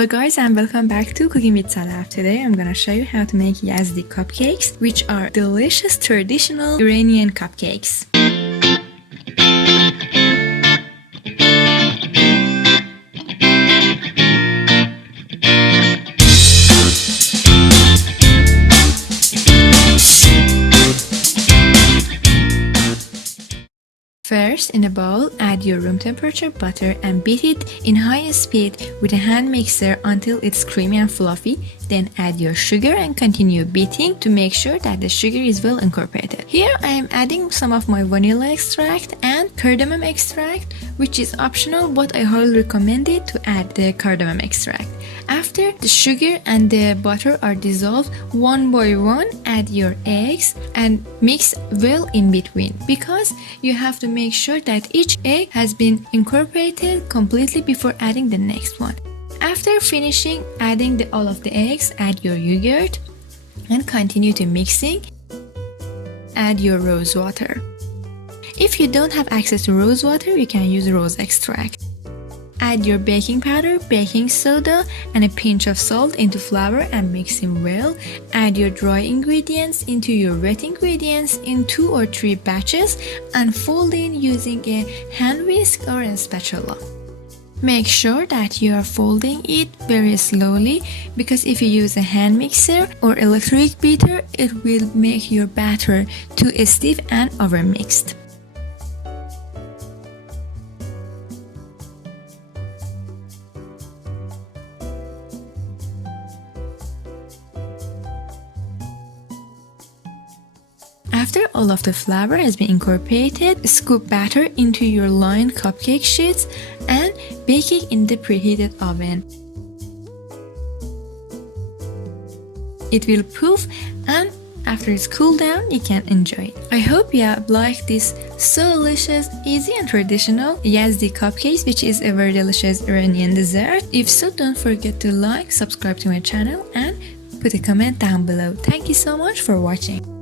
Hello guys and welcome back to Cooking with Salaf. Today I'm gonna show you how to make Yazdi cupcakes, which are delicious traditional Iranian cupcakes. First, in a bowl, add your room temperature butter and beat it in high speed with a hand mixer until it's creamy and fluffy. Then add your sugar and continue beating to make sure that the sugar is well incorporated. Here I am adding some of my vanilla extract and cardamom extract, which is optional, but I highly recommend it to add the cardamom extract. After the sugar and the butter are dissolved one by one, add your eggs and mix well in between, because you have to make sure that each egg has been incorporated completely before adding the next one. After finishing adding all of the eggs, add your yogurt and continue to mixing. Add your rose water. If you don't have access to rose water, you can use rose extract. Add your baking powder, baking soda, and a pinch of salt into flour and mix them well. Add your dry ingredients into your wet ingredients in 2 or 3 batches and fold in using a hand whisk or a spatula. Make sure that you are folding it very slowly, because if you use a hand mixer or electric beater, it will make your batter too stiff and overmixed. After all of the flour has been incorporated, scoop batter into your lined cupcake sheets and bake it in the preheated oven. It will poof, and after it's cooled down, you can enjoy it. I hope you have liked this so delicious, easy and traditional Yazdi cupcakes, which is a very delicious Iranian dessert. If so, don't forget to like, subscribe to my channel and put a comment down below. Thank you so much for watching.